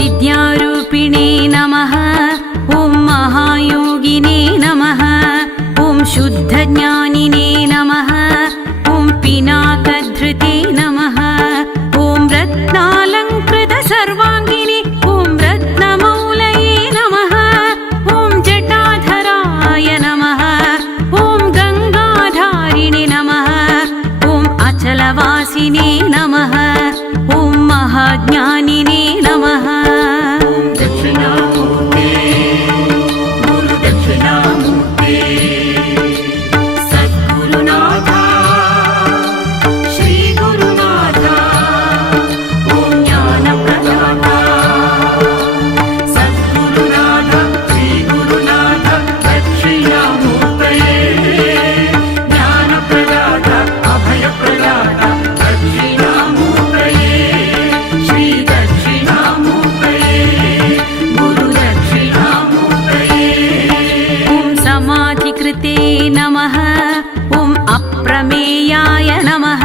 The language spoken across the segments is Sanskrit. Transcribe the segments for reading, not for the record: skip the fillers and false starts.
विद्यारूपिणे नमः। ॐ महायोगिने नमः। ॐ शुद्धज्ञानिने नमः। ॐ पिनाकधृते नमः। ॐ रत्नालङ्कृत सर्वाङ्गिने ॐ रत्नमौलये नमः। ॐ जटाधराय नमः। ॐ गङ्गाधारिणे नमः। ॐ अचलवासिने नमः। ॐ महाज्ञानिने नमः। नमः। ॐ अप्रमेयाय नमः।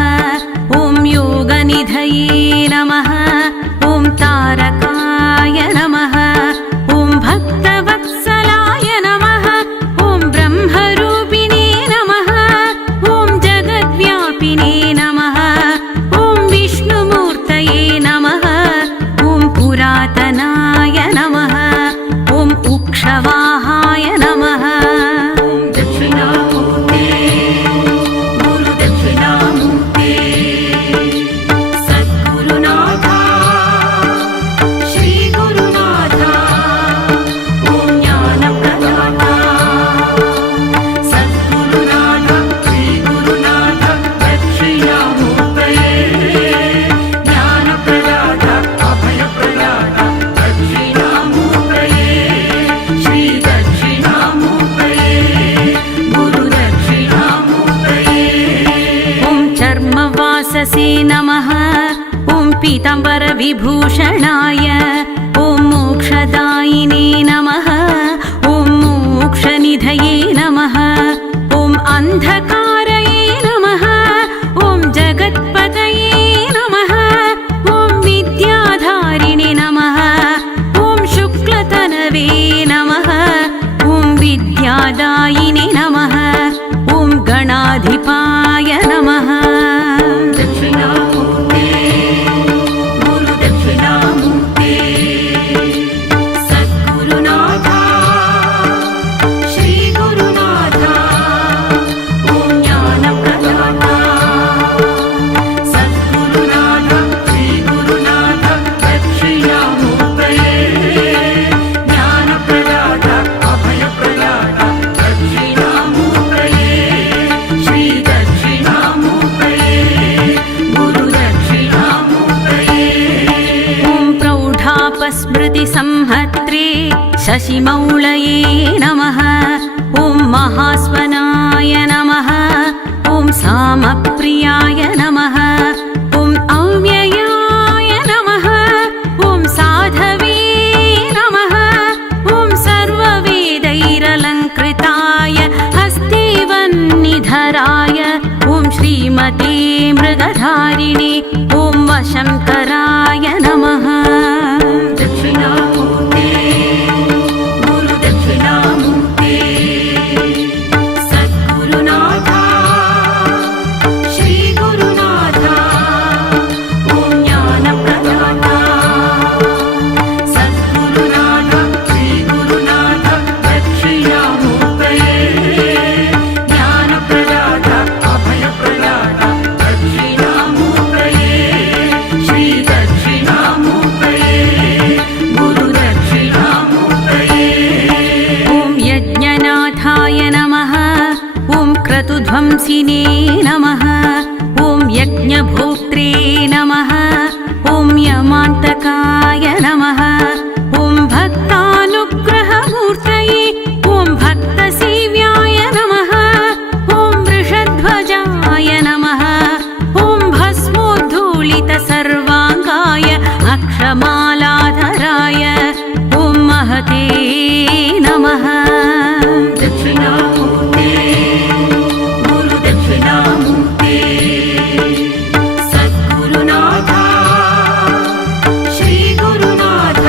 ॐ योगनिधये नमः। ॐ तारकाय नमः। ॐ भक्तवत्सलाय नमः। ॐ ब्रह्मरूपिणे नमः। ॐ जगद्व्यापिने नमः। ॐ विष्णुमूर्तये नमः। ॐ पुरातनाय नमः। ॐ उक्षवाहाय नमः। नमः। ॐ पीताम्बरविभूषणाय ॐ मोक्षदायिने नमः। ॐ मोक्षनिधये नमः। ॐ अन्धकारये नमः। ॐ जगत्पतये नमः। ॐ विद्याधारिणे नमः। ॐ शुक्लतनवे नमः। ॐ विद्यादायिने नमः। ॐ गणाधिपाय नमः। स्मृतिसंहत्रे शशिमौळये नमः। ॐ महास्वनाय नमः। ॐ सामप्रियाय नमः। ॐ अव्ययाय नमः। ॐ साधवे नमः। ॐ सर्ववेदैरलङ्कृताय हस्तेवन्निधराय ॐ श्रीमते मृगधारिणे ॐ वशङ्कराय नमः। क्रतुध्वंसिने नमः। ॐ यज्ञभोक्त्रे नमः। ॐ यमान्तकाय नमः। ॐ भक्तानुग्रहमूर्तये ॐ भक्तसेव्याय नमः। ॐ वृषध्वजाय नमः। ॐ भस्मोद्धूलितसर्वाङ्गाय अक्षमालाधराय ॐ महते नमः। सद्गुरुनाथ श्री गुरुनाथ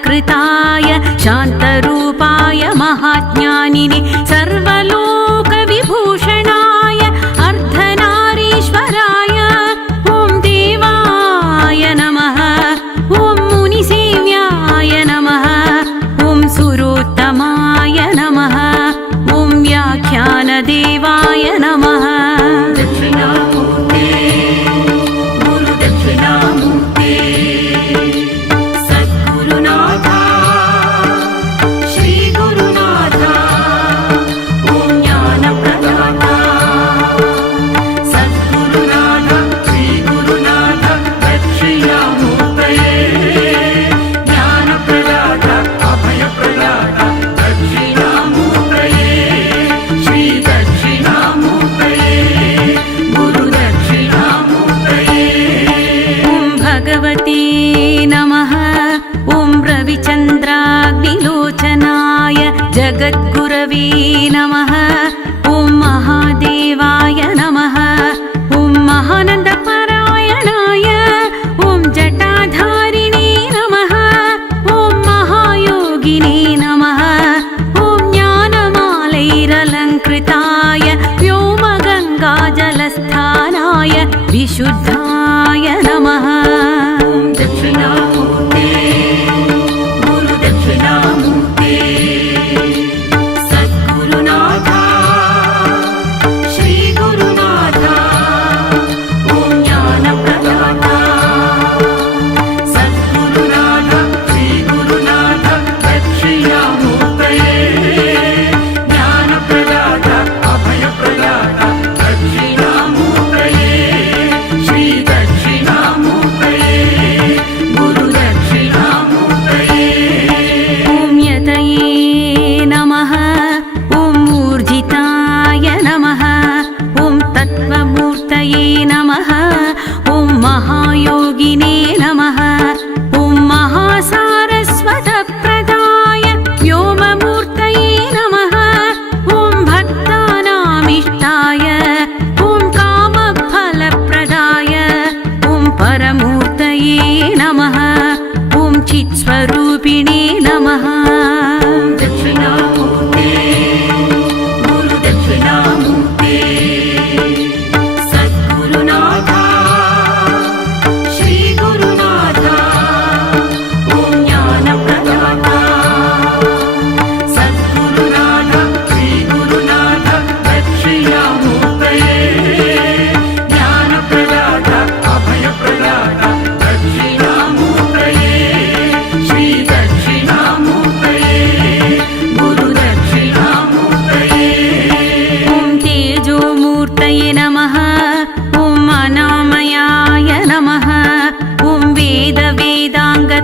अलङ्कृताय शान्तरूपाय महाज्ञानिने सर्वलोकविभूषणाय अर्धनारीश्वराय ॐ देवाय नमः ॐ मुनिसेव्याय नमः ॐ सुरोत्तमाय नमः ॐ व्याख्यानदेवाय नमः रविचन्द्राग्निलोचनाय जगद्गुरवे नमः ॐ महादेवाय नमः ॐ महानन्दपरायणाय ॐ जटाधारिणे नमः ॐ महायोगिने नमः ॐ ज्ञानमालैरलङ्कृताय व्योमगङ्गाजलस्थानाय विशुद्धाय नमः महायोगिने नमः ॐ महासारस्वतप्रदाय व्योममूर्तये नमः ॐ भक्तानामिष्टाय ॐ कामफलप्रदाय ॐ परमूर्तये नमः ॐ चित्स्वरूपिणे नमः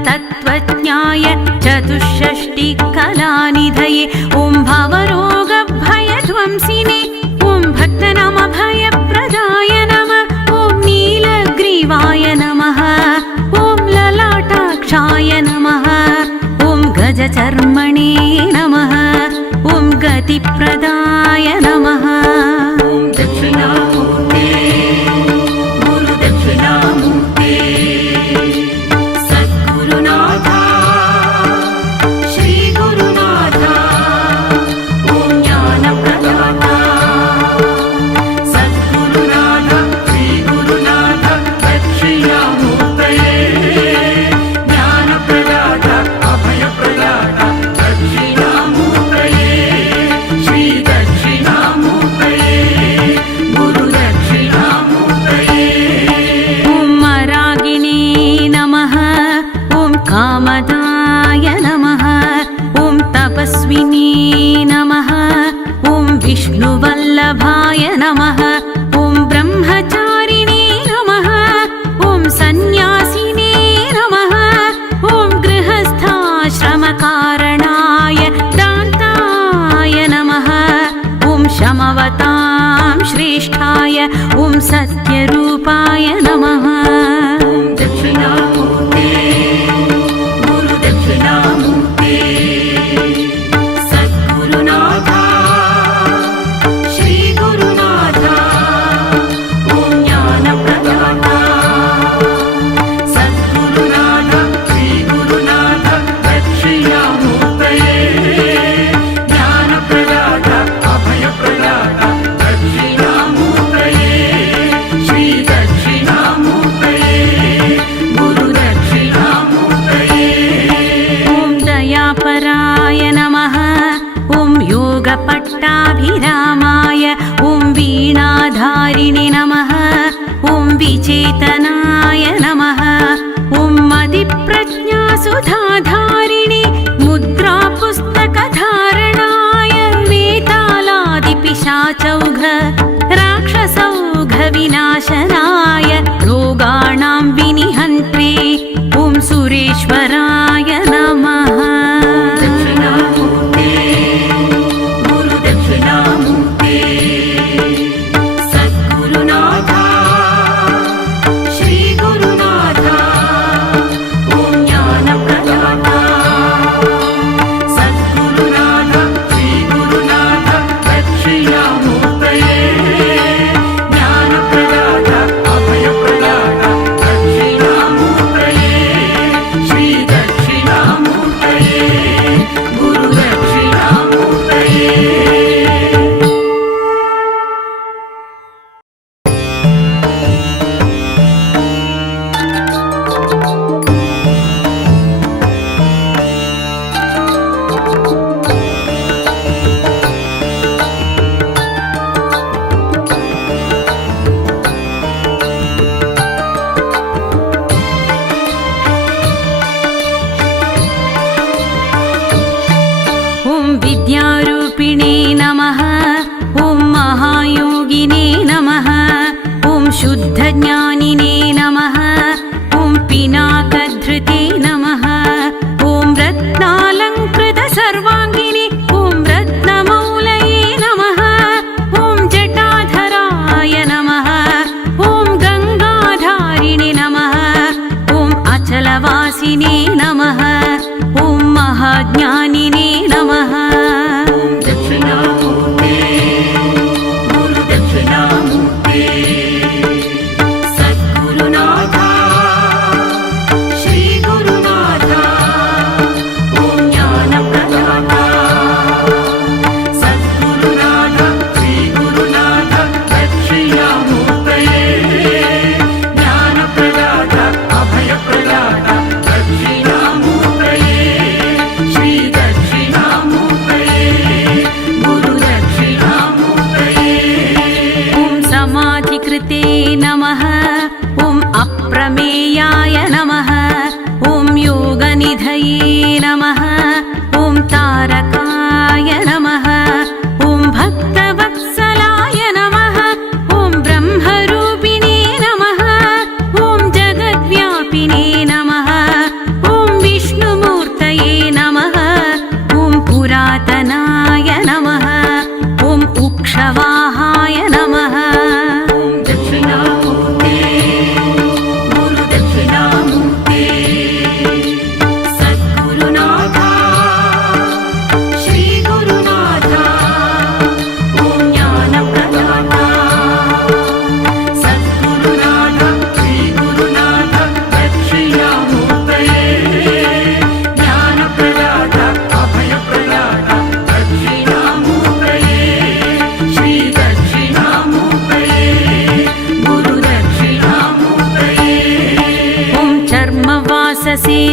तत्त्वज्ञाय चतुष्षष्टिकलानिधये ॐ भवरोगभयध्वंसिने ॐ भक्तनामभयप्रदाय नमः ॐ नीलग्रीवाय नमः ॐ ललाटाक्षाय नमः ॐ गजचर्मणे नमः ॐ गतिप्रदाय नमः श्री वसुधाधारिणि मुद्रा पुस्तकधारणाय वेतालादिपिशाचौघ राक्षसौघ विनाशनाय रोगाणां विनिहन्त्रे ॐ सुरेश्वराय नमः। विद्यारूपिणे नमः। ॐ महायोगिने नमः। ॐ शुद्धज्ञानिने नमः। ॐ पिनाकधृते नमः। ॐ रत्नालङ्कृतसर्वाङ्गिने ॐ रत्नमौलये नमः। ॐ जटाधराय नमः। ॐ गङ्गाधारिणे नमः। ॐ अचलवासिने नमः। ॐ महाज्ञानिने नमः। नमः। ॐ अप्रमेयाय नमः। ॐ योगनिधये नमः। ॐ तारकाय नमः। ॐ भक्तवत्सलाय नमः। ॐ ब्रह्मरूपिणे नमः। ॐ जगद्व्यापिने नमः। ॐ विष्णुमूर्तये नमः। ॐ पुरातनाय नमः। ॐ उक्षवाहाय नमः।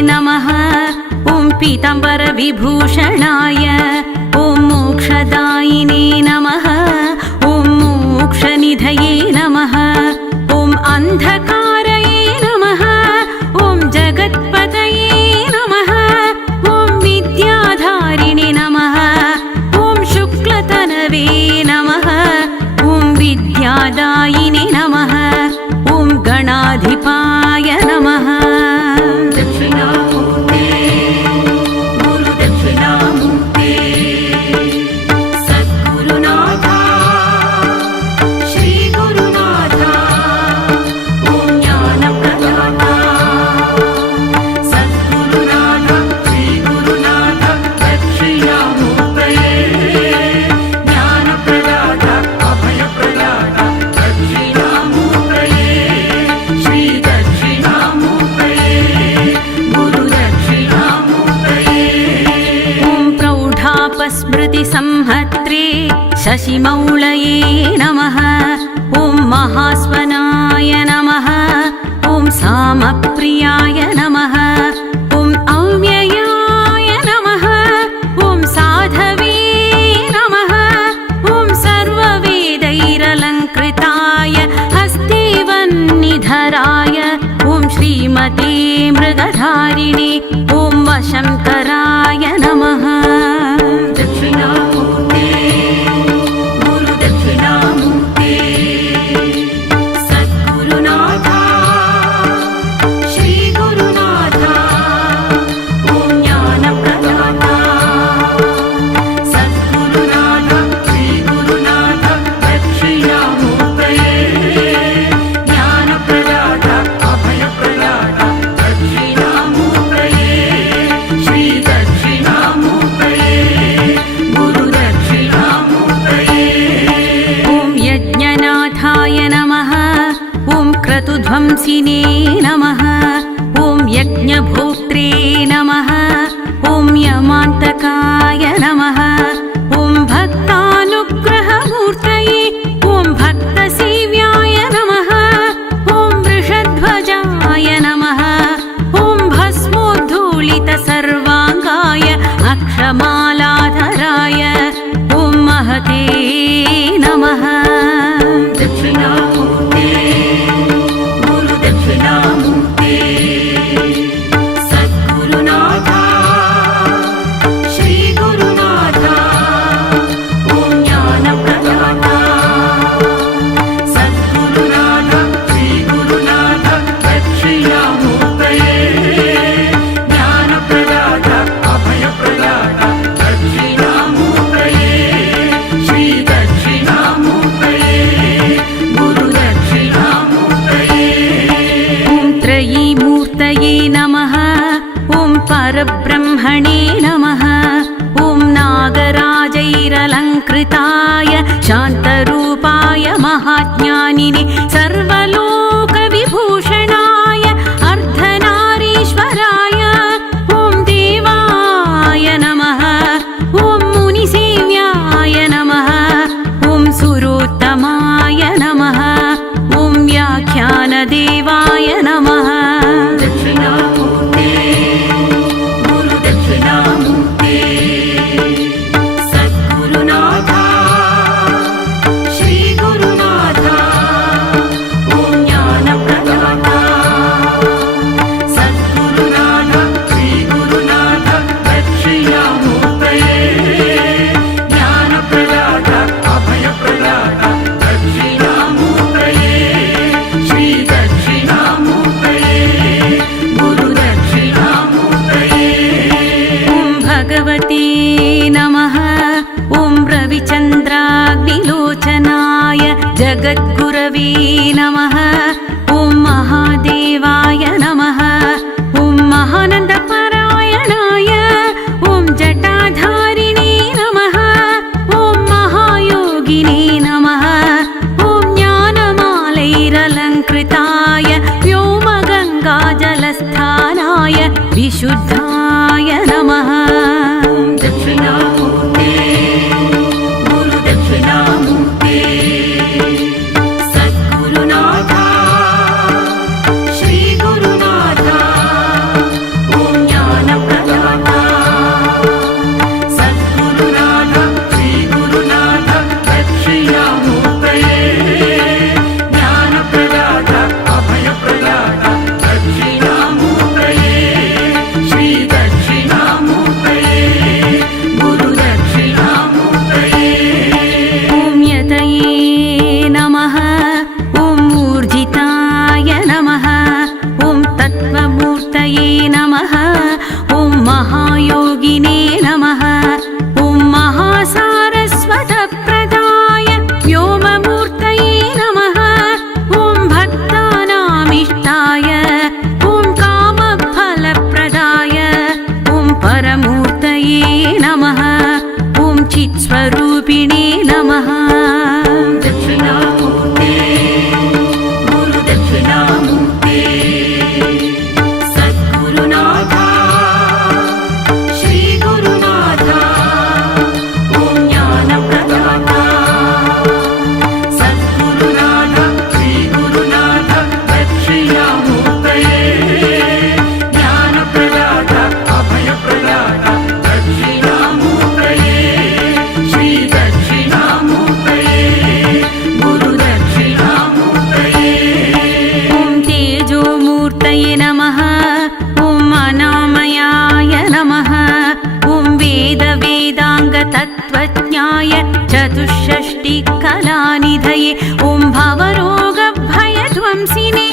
नमः। ॐ पीताम्बरविभूषणाय ॐ मोक्षदायिने नमः। ॐ मोक्षनिधये नमः। ॐ अन्धकारये नमः। ॐ जगत्पतये नमः। ॐ विद्याधारिणे नमः। ॐ शुक्लतनवे नमः। ॐ विद्यादायिने नमः। ॐ गणाधिपाय नमः। संहत्रे शशिमौलये नमः। ॐ महास्वनाय नमः। ॐ सामप्रियाय नमः। ॐ अव्ययाय नमः। ॐ साधवे नमः। ॐ सर्ववेदैरलङ्कृताय हस्तेवन्निधराय ॐ श्रीमते मृगधारिणे ॐ विश्वध्वंसिने नमः। ॐ यज्ञभोक्त्रे नमः। ॐ यमान्तकाय नमः। ॐ भक्तानुग्रहमूर्तये ॐ भक्तसेव्याय नमः। ॐ वृषध्वजाय नमः। ॐ भस्मोद्धूलितसर्वाङ्गाय अक्षमालाधराय ॐ महते नमः। दक्षिणामूर्ते गुरुदक्षिणामूर्ते सद्गुरुनाथ श्रीगुरुनाथ ॐ ज्ञानप्रदाता सद्गुरुनाथ श्रीगुरुनाथ दक्षिणामूर्तये ज्ञानप्रदाता अभयप्रदाता दक्षिणामूर्तये श्रीदक्षिणामूर्तये गुरुदक्षिणामूर्तये। ॐ त्रयीमूर्तये नमः। ॐ परब्रह्मणे नमः। ॐ नागराजैरलङ्कृताय शान्तरूपाय महाज्ञानिने सर्वलोकविभूषणाय अर्धनारीश्वराय ॐ देवाय नमः। ॐ मुनिसेव्याय नमः। ॐ सुरोत्तमाय नमः। ॐ व्याख्यानदेवाय नमः। दक्षिणामूर्ते गुरुदक्षिणामूर्ते सद्गुरुनाथ श्रीगुरुनाथ ॐ ज्ञानप्रदाता सद्गुरुनाथ श्रीगुरुनाथ दक्षिणामूर्तये ज्ञानप्रदाता अभयप्रदाता दक्षिणामूर्तये श्रीदक्षिणामूर्तये गुरुदक्षिणामूर्तये। ॐ भगवते नमः। ॐ रविचन्द्राग्निलोचनाय जगद्गुरवे नमः। ॐ महादेवाय नमः। ॐ महानन्दपरायणाय ॐ जटाधारिणे नमः। ॐ महायोगिने नमः। ॐ ज्ञानमालैरलङ्कृताय व्योमगङ्गाजलस्थानाय विशुद्धाय नमः। दक्षिणामूर्ते गुरुदक्षिणामूर्ते सद्गुरुनाथ श्रीगुरुनाथ ॐ ज्ञानप्रदाता सद्गुरुनाथ श्रीगुरुनाथ दक्षिणामूर्तये ज्ञानप्रदाता अभयप्रदाता दक्षिणामूर्तये श्रीदक्षिणामूर्तये गुरुदक्षिणामूर्तये। ॐ यतये नमः। ॐ ऊर्जिताय नमः। ॐ तत्त्वमूर्तये नमः। ॐ महायोगिने नमः। ॐ महासारस्वतप्रदाय व्योममूर्तये नमः। ॐ भक्तानामिष्टाय ॐ कामफलप्रदाय ॐ परमूर्तये नमः। ॐ चित्स्वरूपिणे नमः। दक्षिणामूर्ते गुरुदक्षिणामूर्ते सद्गुरुनाथ श्रीगुरुनाथ ॐ ज्ञानप्रदाता सद्गुरुनाथ श्रीगुरुनाथ दक्षिणामूर्तये ज्ञानप्रदाता अभयप्रदाता दक्षिणामूर्तये श्रीदक्षिणामूर्तये गुरुदक्षिणामूर्तये। ॐ तेजोमूर्तये नमः। ॐ अनामयाय नमः। ॐ वेदवेदाङ्गतत्त्वज्ञाय चतुष्षष्टिकलानिधये ॐ भवरोगभयध्वंसिने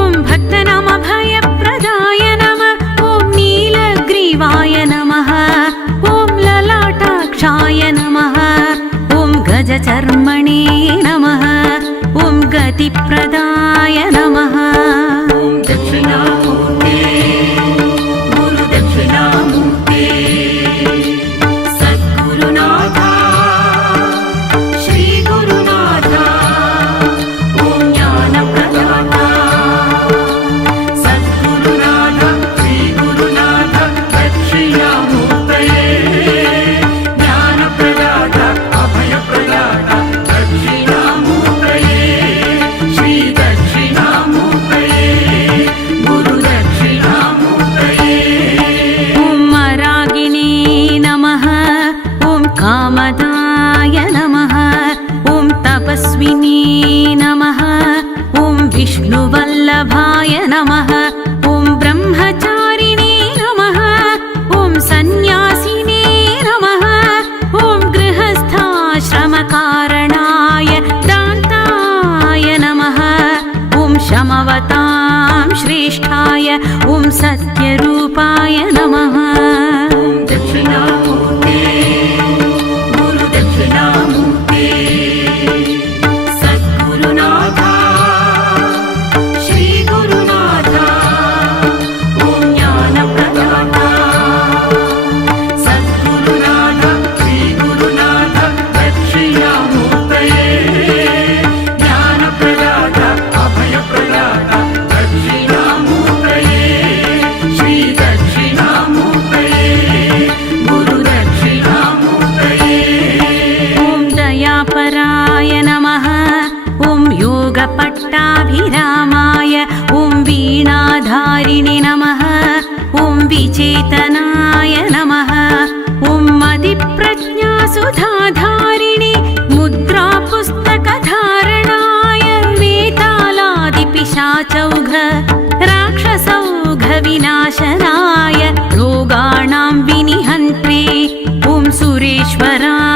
ॐ भक्तनामभयप्रदाय नमः। ॐ नीलग्रीवाय नमः। ॐ ललाटाक्षाय नमः। ॐ गजचर्मणे नमः। ॐ गतिप्रदाय नमः। दक्षिणामूर्ते गुरुदक्षिणामूर्ते सद्गुरुनाथ श्रीगुरुनाथ ॐ ज्ञानप्रदाता नमः ॐ ब्रह्मचारिणे नमः ॐ सन्न्यासिने नमः ॐ गृहस्थाश्रमकारणाय दान्ताय नमः ॐ शमवतां श्रेष्ठाय ॐ सत्यरूपाय नमः दक्षिणामूर्ते गुरुदक्षिणामूर्ते सद्गुरुनाथ श्रीगुरुनाथ ॐ ज्ञानप्रदाता सद्गुरुनाथ श्रीगुरुनाथ दक्षिणामूर्तये ज्ञानप्रदाता अभयप्रदाता दक्षिणामूर्तये श्रीदक्षिणामूर्तये गुरुदक्षिणामूर्तये ॐ दयापराय नमः ॐ योगपट्टाभिरामाय ॐ वीणाधारिणे नमः ॐ विचेतनाय नमः ॐ मदिप्रज्ञासुधाधारिणे मुद्रापुस्तकधारणाय वेतालादिपिशाचौघ राक्षसौघविनाशनाय रोगाणां विनिहन्त्रे ॐ सुरेश्वराय